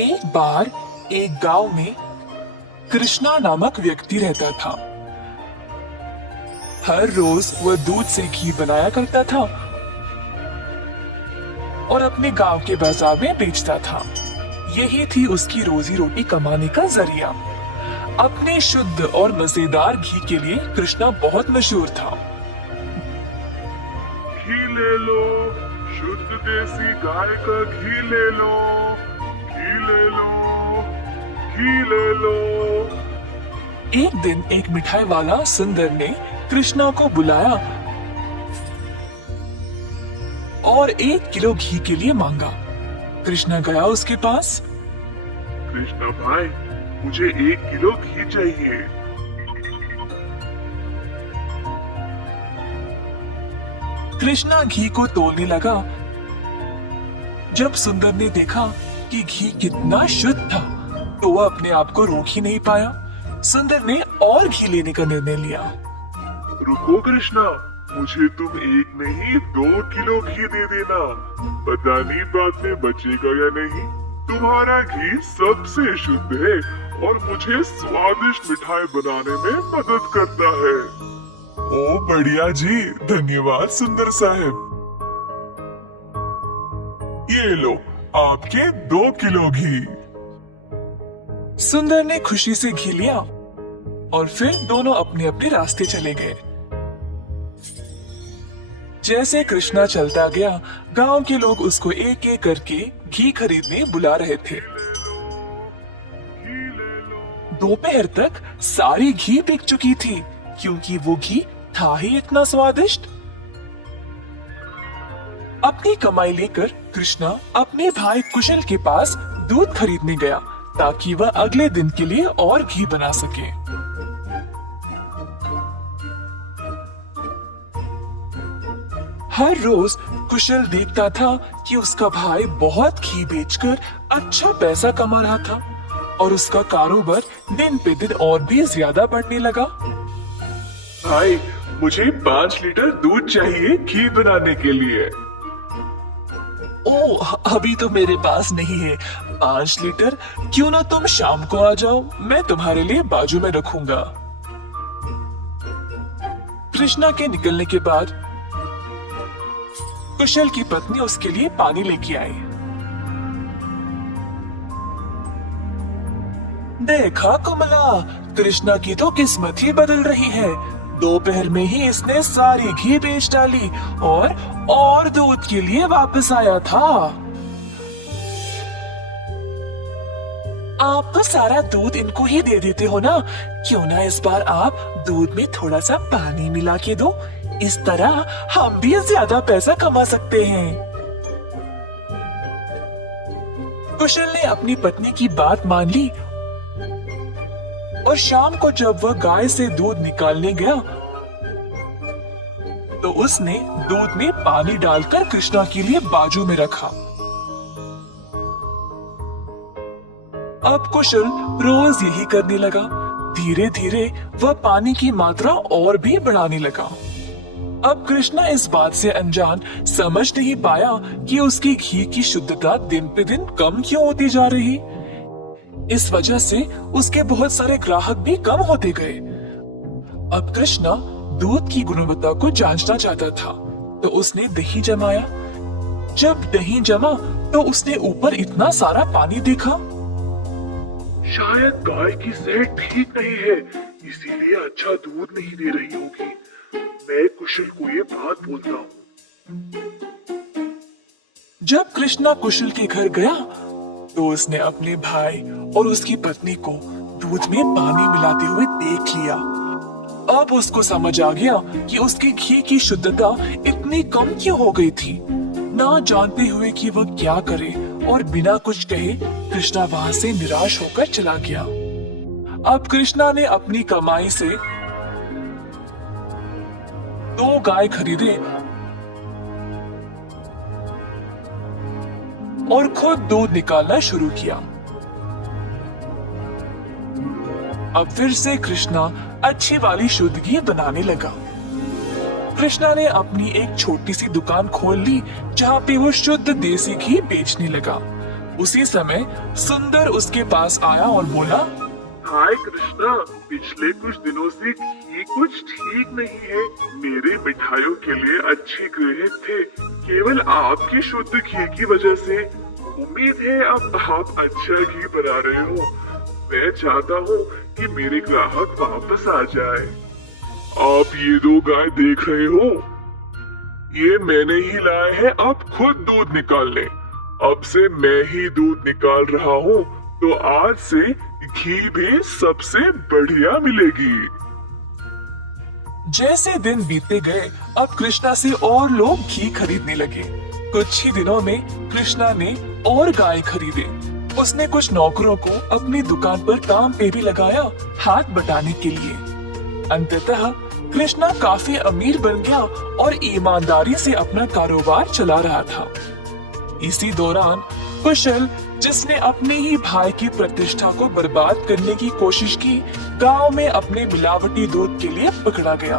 एक बार एक गांव में कृष्णा नामक व्यक्ति रहता था। हर रोज वह दूध से घी बनाया करता था और अपने गांव के बाजार में बेचता था। यही थी उसकी रोजी रोटी कमाने का जरिया। अपने शुद्ध और मजेदार घी के लिए कृष्णा बहुत मशहूर था। घी ले लो, शुद्ध देसी गाय का घी ले लो, घी ले लो, घी ले लो। एक दिन एक मिठाई वाला सुंदर ने कृष्णा को बुलाया और 1 किलो घी के लिए मांगा। कृष्णा गया उसके पास। कृष्णा भाई, मुझे 1 किलो घी चाहिए। कृष्णा घी को तोलने लगा। जब सुंदर ने देखा कि घी कितना शुद्ध था, तो वह अपने आप को रोक ही नहीं पाया। सुंदर ने और घी लेने का निर्णय लिया। रुको कृष्णा, मुझे तुम 1 नहीं 2 किलो घी दे देना। पता नहीं बाद में बचेगा या नहीं। तुम्हारा घी सबसे शुद्ध है और मुझे स्वादिष्ट मिठाई बनाने में मदद करता है। ओ बढ़िया जी, धन्यवाद सुंदर साहब। ये लो आपके 2 किलो घी। सुंदर ने खुशी से घी लिया और फिर दोनों अपने अपने रास्ते चले गए। जैसे कृष्णा चलता गया, गांव के लोग उसको एक एक करके घी खरीदने बुला रहे थे। दोपहर तक सारी घी बिक चुकी थी, क्योंकि वो घी था ही इतना स्वादिष्ट। अपनी कमाई लेकर कृष्णा अपने भाई कुशल के पास दूध खरीदने गया, ताकि वह अगले दिन के लिए और घी बना सके। हर रोज कुशल देखता था कि उसका भाई बहुत घी बेचकर अच्छा पैसा कमा रहा था और उसका कारोबार दिन पे दिन और भी ज्यादा बढ़ने लगा। भाई, मुझे 5 लीटर दूध चाहिए घी बनाने के लिए। ओ, अभी तो मेरे पास नहीं है 5 लीटर। क्यों ना तुम शाम को आ जाओ, मैं तुम्हारे लिए बाजू में रखूंगा। कृष्णा के निकलने के बाद कुशल की पत्नी उसके लिए पानी लेके आई। देखा कमला, कृष्णा की तो किस्मत ही बदल रही है। दोपहर में ही इसने सारी घी बेच डाली और दूध के लिए वापस आया था। आप तो सारा दूध इनको ही दे देते हो ना, क्यों ना इस बार आप दूध में थोड़ा सा पानी मिला के दो। इस तरह हम भी ज्यादा पैसा कमा सकते हैं। कुशल ने अपनी पत्नी की बात मान ली और शाम को जब वह गाय से दूध निकालने गया, तो उसने दूध में पानी डालकर कृष्णा के लिए बाजू में रखा। अब कुशल रोज यही करने लगा। धीरे धीरे वह पानी की मात्रा और भी बढ़ाने लगा। अब कृष्णा इस बात से अनजान समझ नहीं पाया कि उसकी घी की शुद्धता दिन पे दिन कम क्यों होती जा रही। इस वजह से उसके बहुत सारे ग्राहक भी कम होते गए। अब कृष्णा दूध की गुणवत्ता को जांचना चाहता था, तो उसने दही जमाया। जब दही जमा, तो उसने ऊपर इतना सारा पानी देखा। शायद गाय की सेहत ठीक नहीं है, इसीलिए अच्छा दूध नहीं दे रही होगी। मैं कुशल को ये बात बोलता हूँ। जब कृष्णा कुशल के घर गया, तो उसने अपने भाई और उसकी पत्नी को दूध में पानी मिलाते हुए देख लिया। अब उसको समझ आ गया कि उसके घी की शुद्धता इतनी कम क्यों हो गई थी। ना जानते हुए कि वह क्या करे और बिना कुछ कहे कृष्णा वहां से निराश होकर चला गया। अब कृष्णा ने अपनी कमाई से 2 गाय खरीदे और खुद दूध निकालना शुरू किया। अब फिर से कृष्णा अच्छी वाली शुद्ध घी बनाने लगा। कृष्णा ने अपनी एक छोटी सी दुकान खोल ली, जहाँ पे वो शुद्ध देसी घी बेचने लगा। उसी समय सुंदर उसके पास आया और बोला, हाय कृष्णा, पिछले कुछ दिनों से घी कुछ ठीक नहीं है। मेरे मिठाइयों के लिए अच्छे ग्राहक थे, केवल आपके शुद्ध घी की वजह से। उम्मीद है अब आप अच्छा घी बना रहे हो। मैं चाहता हूँ कि मेरे ग्राहक वापस आ जाए। आप ये दो गाय देख रहे हो, ये मैंने ही लाए हैं। आप खुद दूध निकाल लें। अब से मैं ही दूध निकाल रहा हूँ, तो आज से घी भी सबसे बढ़िया मिलेगी। जैसे दिन बीतते गए, अब कृष्णा से और लोग घी खरीदने लगे। कुछ ही दिनों में कृष्णा ने और गाय खरीदे। उसने कुछ नौकरों को अपनी दुकान पर काम पे भी लगाया, हाथ बटाने के लिए। अंततः कृष्णा काफी अमीर बन गया और ईमानदारी से अपना कारोबार चला रहा था। इसी दौरान कुशल, जिसने अपने ही भाई की प्रतिष्ठा को बर्बाद करने की कोशिश की, गांव में अपने मिलावटी दूध के लिए पकड़ा गया।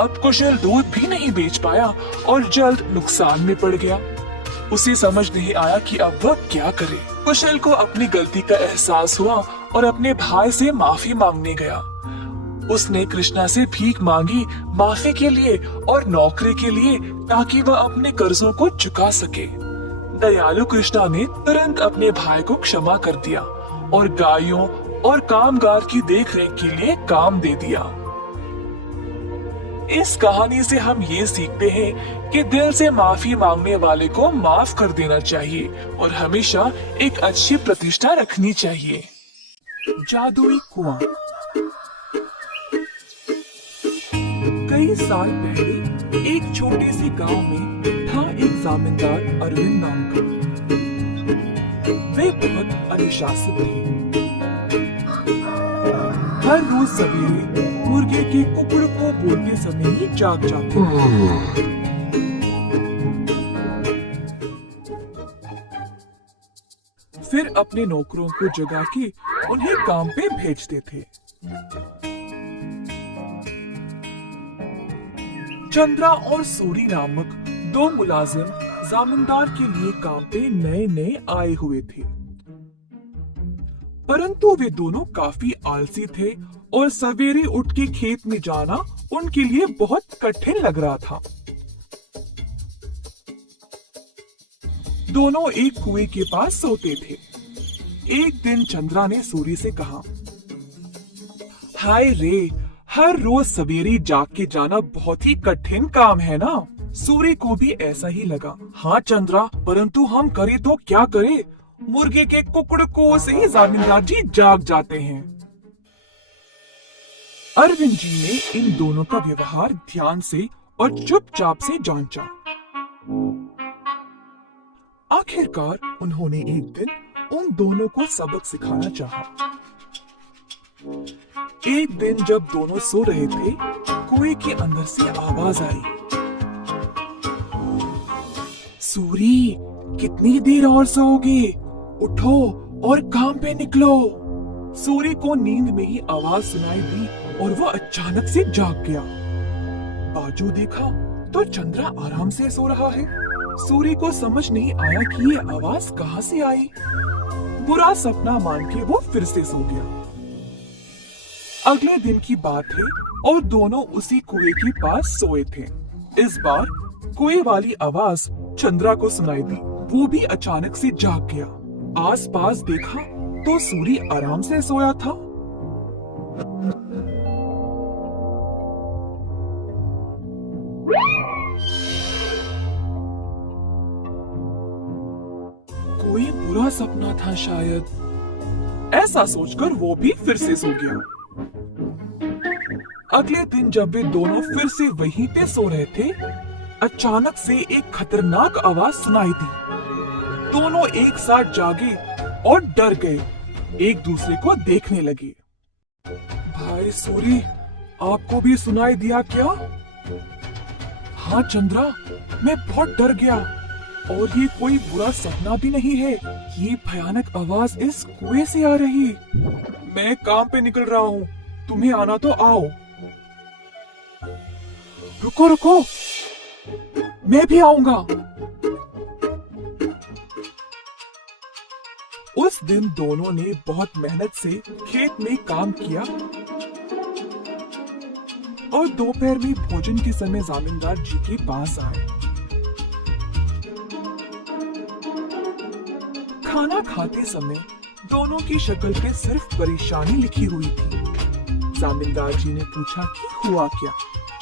अब कुशल दूध भी नहीं बेच पाया और जल्द नुकसान में पड़ गया। उसे समझ नहीं आया कि अब वह क्या करे। कुशल को अपनी गलती का एहसास हुआ और अपने भाई से माफी मांगने गया। उसने कृष्णा से भीख मांगी, माफी के लिए और नौकरी के लिए, ताकि वह अपने कर्जों को चुका सके। दयालु कृष्णा ने तुरंत अपने भाई को क्षमा कर दिया और गायों और कामगार की देखरेख के लिए काम दे दिया। इस कहानी से हम ये सीखते हैं कि दिल से माफी मांगने वाले को माफ कर देना चाहिए और हमेशा एक अच्छी प्रतिष्ठा रखनी चाहिए। जादुई कुआं। कई साल पहले एक छोटे से गांव में था एक जमींदार अरविंद नाम का। वे बहुत अनुशासित थे। हर रोज सवेरे मुर्गे के कुकड़ को बोलते समय ही जाग जाते। फिर अपने नौकरों को जगा के उन्हें काम पे भेजते थे। चंद्रा और सूरी नामक दो मुलाजिम जमींदार के लिए काम पे नए नए आए हुए थे, परंतु वे दोनों काफी आलसी थे और सवेरे उठ के खेत में जाना उनके लिए बहुत कठिन लग रहा था। दोनों एक कुएं के पास सोते थे। एक दिन चंद्रा ने सूरी से कहा, हाय रे, हर रोज सवेरे जाग के जाना बहुत ही कठिन काम है ना। सूरी को भी ऐसा ही लगा। हाँ चंद्रा, परंतु हम करें तो क्या करें? मुर्गे के कुकड़ को से ही जमींदार जी जाग जाते हैं। अरविंद जी ने इन दोनों का व्यवहार ध्यान से और चुपचाप से जांचा। आखिरकार उन्होंने एक दिन उन दोनों को सबक सिखाना चाहा। एक दिन जब दोनों सो रहे थे, कुएं के अंदर से आवाज आई, सूरी, कितनी देर और सोओगे? उठो और काम पे निकलो। सूरी को नींद में ही आवाज सुनाई दी और वह अचानक से जाग गया। बाजू देखा तो चंद्रा आराम से सो रहा है। सूरी को समझ नहीं आया कि ये आवाज कहां से आई। बुरा सपना मान के वो फिर से सो गया। अगले दिन की बात है और दोनों उसी कुएं के पास सोए थे। इस बार कुएं वाली आवाज चंद्रा को सुनाई दी। वो भी अचानक से जाग गया। आसपास देखा तो सूरी आराम से सोया था। कोई बुरा सपना था शायद, ऐसा सोचकर वो भी फिर से सो गया। अगले दिन जब वे दोनों फिर से वहीं पे सो रहे थे, अचानक से एक खतरनाक आवाज सुनाई दी। दोनों एक साथ जागे और डर गए, एक दूसरे को देखने लगे। भाई सूरी, आपको भी सुनाई दिया क्या? हाँ चंद्रा, मैं बहुत डर गया और ये कोई बुरा सपना भी नहीं है। ये भयानक आवाज इस कुएं से आ रही। मैं काम पे निकल रहा हूँ, तुम्हें आना तो आओ। रुको रुको, मैं भी आऊंगा। उस दिन दोनों ने बहुत मेहनत से खेत में काम किया और दोपहर में भोजन के समय जमींदार जी के पास आए। खाना खाते समय दोनों की शक्ल पे सिर्फ परेशानी लिखी हुई थी। जमींदार जी ने पूछा कि हुआ क्या।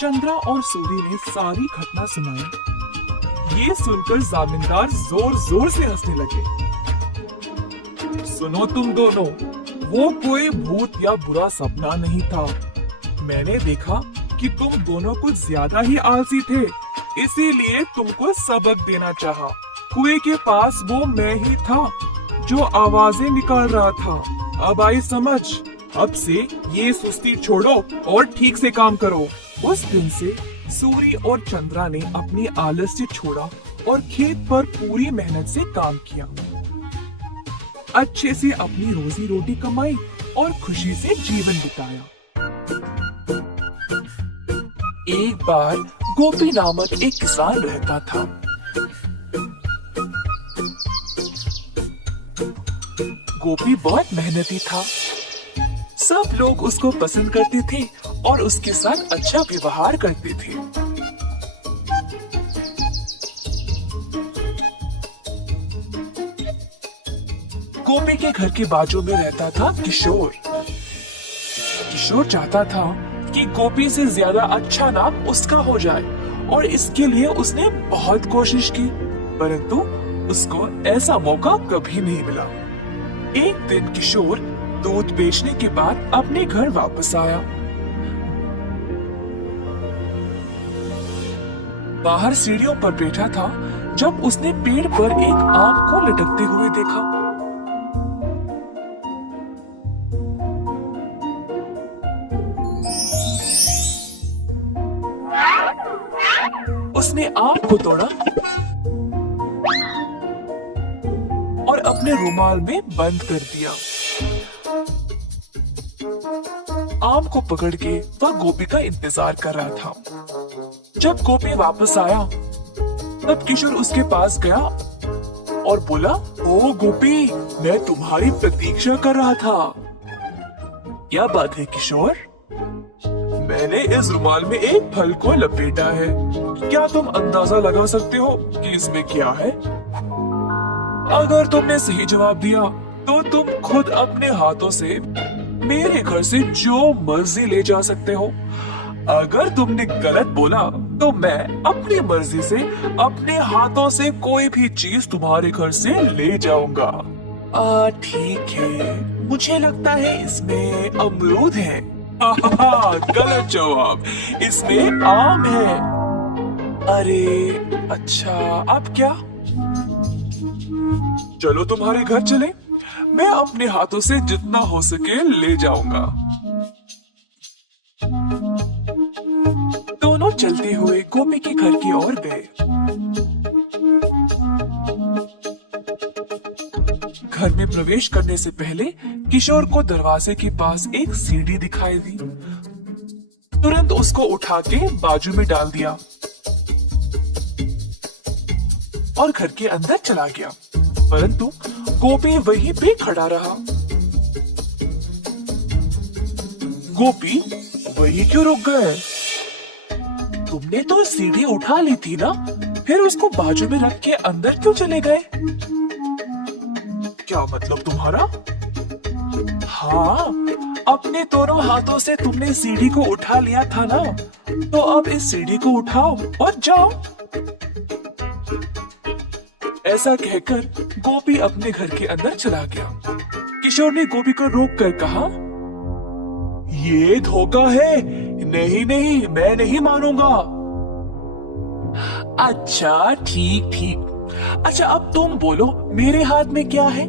चंद्रा और सूरी ने सारी घटना सुनाई। ये सुनकर जमींदार जोर जोर से हंसने लगे। सुनो तुम दोनों, वो कोई भूत या बुरा सपना नहीं था। मैंने देखा कि तुम दोनों कुछ ज्यादा ही आलसी थे, इसीलिए तुमको सबक देना चाहा। कुएं के पास वो मैं ही था जो आवाजें निकाल रहा था। अब आई समझ। अब से ये सुस्ती छोड़ो और ठीक से काम करो। उस दिन से सूरी और चंद्रा ने अपनी आलस्य छोड़ा और खेत पर पूरी मेहनत से काम किया। अच्छे से अपनी रोजी रोटी कमाई और खुशी से जीवन बिताया। एक बार गोपी नामक एक किसान रहता था। गोपी बहुत मेहनती था। सब लोग उसको पसंद करते थे और उसके साथ अच्छा व्यवहार करते थे। गोपी के घर के बाजू में रहता था किशोर। किशोर चाहता था कि गोपी से ज्यादा अच्छा नाम उसका हो जाए और इसके लिए उसने बहुत कोशिश की, परंतु उसको ऐसा मौका कभी नहीं मिला। एक दिन किशोर दूध बेचने के बाद अपने घर वापस आया। बाहर सीढ़ियों पर बैठा था जब उसने पेड़ पर एक आम को लटकते हुए देखा। उसने आम को तोड़ा और अपने रुमाल में बंद कर दिया। आम को पकड़ के वह गोपी का इंतजार कर रहा था। जब गोपी वापस आया तब किशोर उसके पास गया और बोला, ओ गोपी, मैं तुम्हारी प्रतीक्षा कर रहा था। क्या बात है किशोर? मैंने इस रुमाल में एक फल को लपेटा है। क्या तुम अंदाजा लगा सकते हो कि इसमें क्या है? अगर तुमने सही जवाब दिया तो तुम खुद अपने हाथों से मेरे घर से जो मर्जी ले जा सकते हो। अगर तुमने गलत बोला तो मैं अपनी मर्जी से अपने हाथों से कोई भी चीज तुम्हारे घर से ले जाऊंगा। ठीक है, मुझे लगता है इसमें अमरूद है। गलत जवाब, इसमें आम है। अरे अच्छा, अब क्या? चलो तुम्हारे घर चले, मैं अपने हाथों से जितना हो सके ले जाऊंगा। दोनों चलते हुए गोपी के घर की ओर गए। घर में प्रवेश करने से पहले किशोर को दरवाजे के पास एक सीढ़ी दिखाई दी। तुरंत उसको उठा के बाजू में डाल दिया और घर के अंदर चला गया, परंतु गोपी वहीं पे खड़ा रहा। गोपी, वहीं क्यों रुक गए? तुमने तो सीढ़ी उठा ली थी ना, फिर उसको बाजू में रख के अंदर क्यों चले गए? क्या मतलब तुम्हारा? हाँ, अपने दोनों हाथों से तुमने सीढ़ी को उठा लिया था ना, तो अब इस सीढ़ी को उठाओ और जाओ। ऐसा कहकर गोपी अपने घर के अंदर चला गया। किशोर ने गोपी को रोककर कहा, ये धोखा है। नहीं नहीं, मैं नहीं मानूंगा। अच्छा ठीक ठीक। अच्छा अब तुम बोलो, मेरे हाथ में क्या है?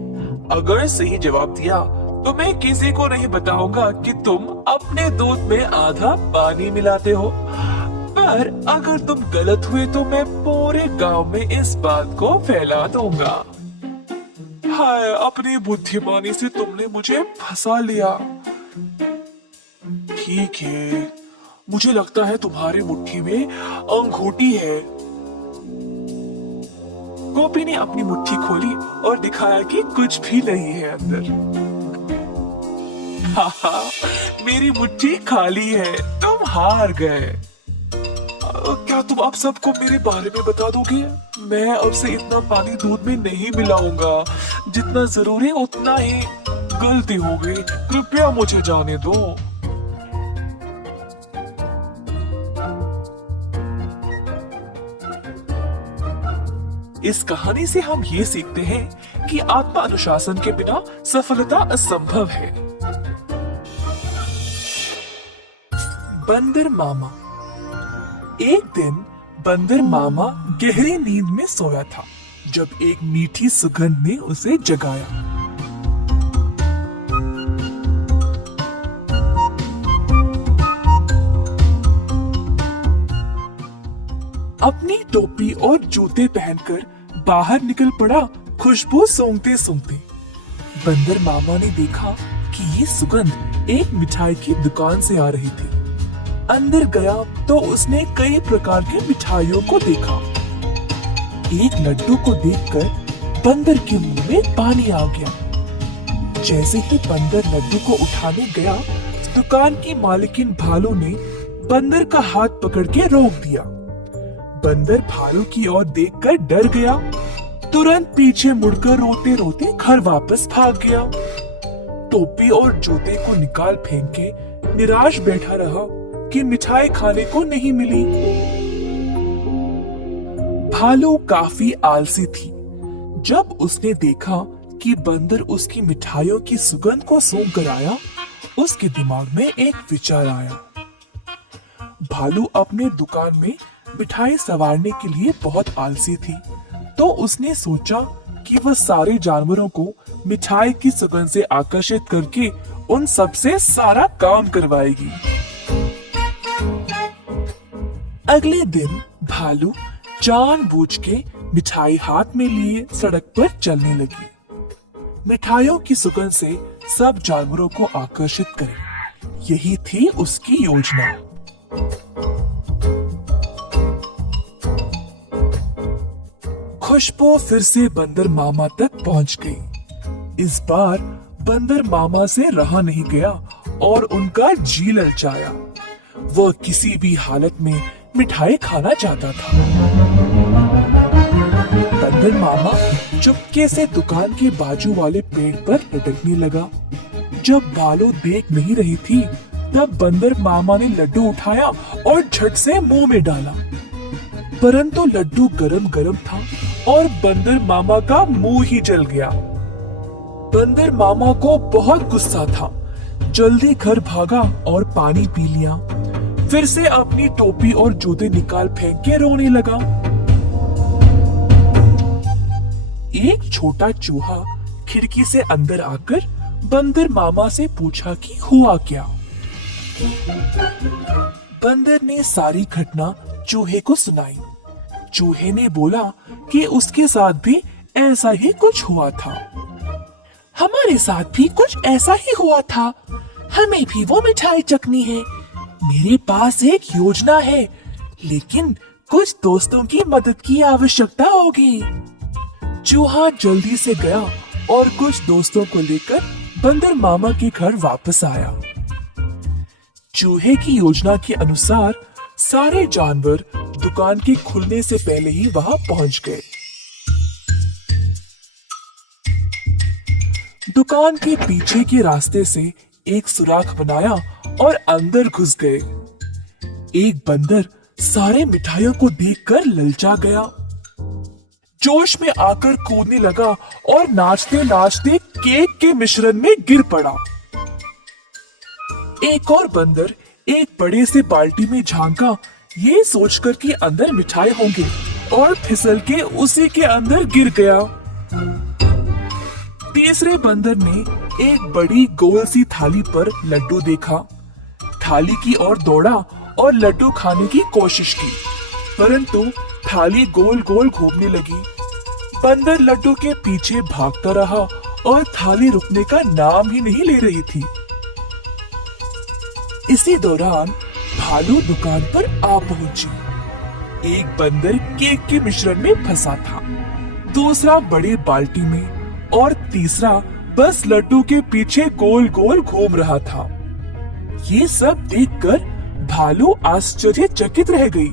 अगर सही जवाब दिया तो मैं किसी को नहीं बताऊंगा कि तुम अपने दूध में आधा पानी मिलाते हो, पर अगर तुम गलत हुए तो मैं पूरे गांव में इस बात को फैला दूंगा। हाय, अपनी बुद्धिमानी से तुमने मुझे फंसा लिया। ठीक है, मुझे लगता है तुम्हारी मुट्ठी में अंगूठी है। गोपी ने अपनी मुट्ठी खोली और दिखाया कि कुछ भी नहीं है अंदर। हाहा, मेरी मुट्ठी खाली है, तुम हार गए। क्या तुम अब सबको मेरे बारे में बता दोगे? मैं अब से इतना पानी दूध में नहीं मिलाऊंगा, जितना जरूरी उतना ही। गलती हो गई, कृपया मुझे जाने दो। इस कहानी से हम ये सीखते हैं कि आत्मा अनुशासन के बिना सफलता असंभव है। बंदर मामा। एक दिन बंदर मामा गहरी नींद में सोया था जब एक मीठी सुगंध ने उसे जगाया। अपनी टोपी और जूते पहनकर बाहर निकल पड़ा खुशबू सूंघते सूंघते। बंदर मामा ने देखा कि ये सुगंध एक मिठाई की दुकान से आ रही थी। अंदर गया तो उसने कई प्रकार की मिठाइयों को देखा। एक लड्डू को देखकर बंदर के मुंह में पानी आ गया। जैसे ही बंदर लड्डू को उठाने गया, दुकान की मालकिन भालू ने बंदर का हाथ पकड़ के रोक दिया। बंदर भालू की ओर देखकर डर गया, तुरंत पीछे मुड़कर रोते रोते घर वापस भाग गया। टोपी और जूते को निकाल फेंक के निराश बैठा रहा कि मिठाई खाने को नहीं मिली। भालू काफी आलसी थी। जब उसने देखा कि बंदर उसकी मिठाइयों की सुगंध को सूंघ कर आया, उसके दिमाग में एक विचार आया। भालू अपने दुकान में मिठाई संवारने के लिए बहुत आलसी थी, तो उसने सोचा कि वह सारे जानवरों को मिठाई की सुगंध से आकर्षित करके उन सब से सारा काम करवाएगी। अगले दिन भालू जानबूझ के मिठाई हाथ में लिए सड़क पर चलने लगी। मिठाइयों की सुगंध से सब जानवरों को आकर्षित करे, यही थी उसकी योजना। खुशबू फिर से बंदर मामा तक पहुंच गई। इस बार बंदर मामा से रहा नहीं गया और उनका जी ललचाया। वह किसी भी हालत में मिठाई खाना चाहता था। बंदर मामा चुपके से दुकान के बाजू वाले पेड़ पर लटकने लगा। जब भालू देख नहीं रही थी, तब बंदर मामा ने लड्डू उठाया और झट से मुंह में डाला। परंतु लड्डू गरम गरम था और बंदर मामा का मुंह ही जल गया। बंदर मामा को बहुत गुस्सा था। जल्दी घर भागा और पानी पी लिया। फिर से अपनी टोपी और जूते निकाल फेंक के रोने लगा। एक छोटा चूहा खिड़की से अंदर आकर बंदर मामा से पूछा कि हुआ क्या। बंदर ने सारी घटना चूहे को सुनाई। चूहे ने बोला कि उसके साथ भी ऐसा ही कुछ हुआ था। हमारे साथ भी कुछ ऐसा ही हुआ था। हमें भी वो मिठाई चखनी है। मेरे पास एक योजना है, लेकिन कुछ दोस्तों की मदद की आवश्यकता होगी। चूहा जल्दी से गया और कुछ दोस्तों को लेकर बंदर मामा के घर वापस आया। चूहे की योजना के अनुसार सारे जानवर दुकान के खुलने से पहले ही वहां पहुंच गए। दुकान के पीछे के रास्ते से एक सुराख बनाया और अंदर घुस गए। एक बंदर सारे मिठाइयों को देखकर ललचा गया। जोश में आकर कूदने लगा और नाचते नाचते केक के मिश्रण में गिर पड़ा। एक और बंदर एक बड़े से बाल्टी में झांका, ये सोचकर कि अंदर मिठाई होंगे, और फिसल के उसी के अंदर गिर गया। तीसरे बंदर ने एक बड़ी गोल सी थाली पर लड्डू देखा। थाली की ओर दौड़ा और लड्डू खाने की कोशिश की, परंतु थाली गोल गोल घूमने लगी। बंदर लड्डू के पीछे भागता रहा और थाली रुकने का नाम ही नहीं ले रही थी। इसी दौरान भालू दुकान पर आ पहुंची। एक बंदर केक के मिश्रण में फंसा था। दूसरा बड़े बाल्टी में और तीसरा बस लट्टू के पीछे गोल गोल घूम रहा था। ये सब देखकर भालू आश्चर्यचकित रह गई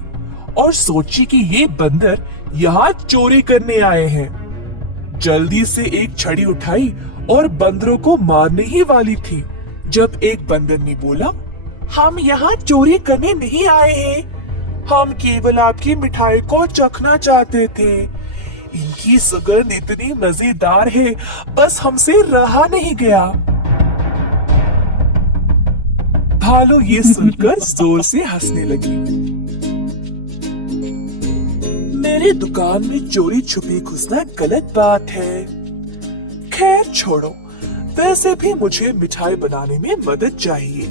और सोची कि ये बंदर यहाँ चोरी करने आए हैं। जल्दी से एक छड़ी उठाई और बंदरों को मारने ही वाली थी जब एक बंदर ने बोला, हम यहाँ चोरी करने नहीं आए हैं, हम केवल आपकी मिठाई को चखना चाहते थे। इनकी सुगंध इतनी मजेदार है, बस हमसे रहा नहीं गया। भालू ये सुनकर जोर से हंसने लगी। मेरी दुकान में चोरी छुपी घुसना गलत बात है। खैर छोड़ो, वैसे भी मुझे मिठाई बनाने में मदद चाहिए।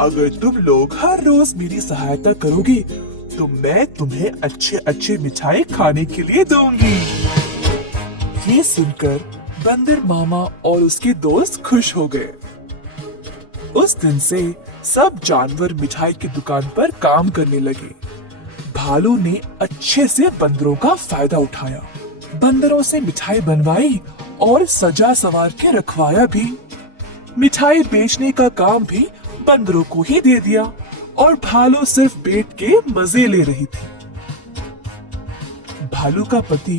अगर तुम लोग हर रोज मेरी सहायता करोगे तो मैं तुम्हें अच्छे अच्छे मिठाई खाने के लिए दूंगी। ये सुनकर बंदर मामा और उसके दोस्त खुश हो गए। उस दिन से सब जानवर मिठाई की दुकान पर काम करने लगे। भालू ने अच्छे से बंदरों का फायदा उठाया, बंदरों से मिठाई बनवाई और सजा संवार के रखवाया भी। मिठाई बेचने का काम भी बंदरों को ही दे दिया और भालू सिर्फ बैठ के मजे ले रही थी। भालू का पति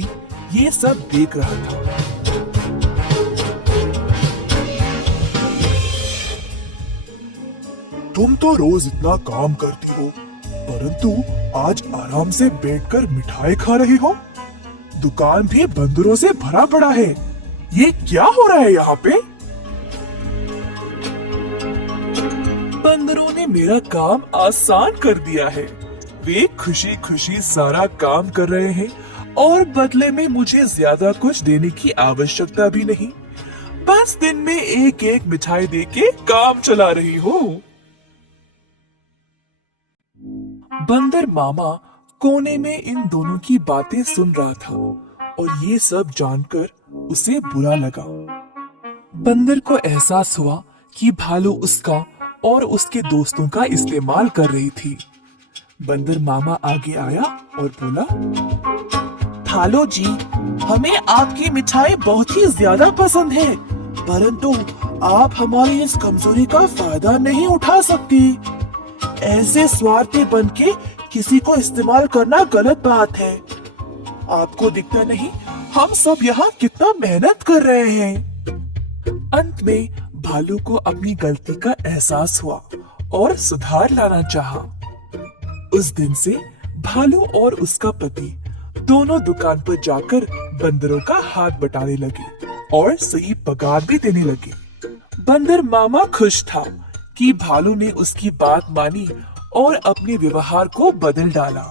ये सब देख रहा था। तुम तो रोज इतना काम करती हो, परंतु आज आराम से बैठकर मिठाई खा रही हो। दुकान भी बंदरों से भरा पड़ा है। ये क्या हो रहा है यहाँ पे? बंदरों ने मेरा काम आसान कर दिया है। वे खुशी खुशी सारा काम कर रहे हैं और बदले में मुझे ज्यादा कुछ देने की आवश्यकता भी नहीं। बस दिन में एक एक मिठाई देके काम चला रही हूँ। बंदर मामा कोने में इन दोनों की बातें सुन रहा था और ये सब जानकर उसे बुरा लगा। बंदर को एहसास हुआ कि भालू उसका और उसके दोस्तों का इस्तेमाल कर रही थी। बंदर मामा आगे आया और बोला, भालू जी, हमें आपकी मिठाई बहुत ही ज्यादा पसंद है, परंतु आप हमारी इस कमजोरी का फायदा नहीं उठा सकती। ऐसे स्वार्थी बन के किसी को इस्तेमाल करना गलत बात है। आपको दिखता नहीं हम सब यहाँ कितना मेहनत कर रहे हैं। अंत में भालू को अपनी गलती का एहसास हुआ और सुधार लाना चाहा। उस दिन से भालू और उसका पति दोनों दुकान पर जाकर बंदरों का हाथ बटाने लगे और सही पगार भी देने लगे। बंदर मामा खुश था कि भालू ने उसकी बात मानी और अपने व्यवहार को बदल डाला।